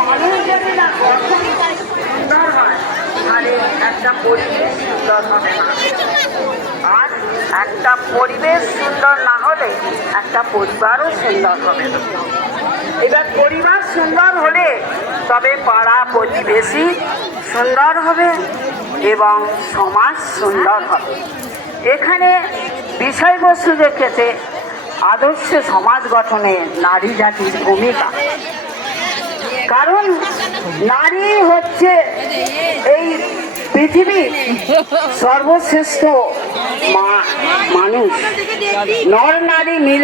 মানুষ যদি না গঠন সুন্দর হয় তাহলে একটা পরিবেশ সুন্দর হবে না। আর একটা পরিবেশ সুন্দর না হলে একটা পরিবারও সুন্দর হবে না। এবার পরিবার সুন্দর হলে তবে পাড়া প্রতিবেশী সুন্দর হবে এবং সমাজ সুন্দর হবে। এখানে বিষয়বস্তু রেখেছে আদর্শ সমাজ গঠনে নারী জাতির ভূমিকা। কারণ নারী হচ্ছে এই পৃথিবীর সর্বশ্রেষ্ঠ মানুষ। নর নারী মিলে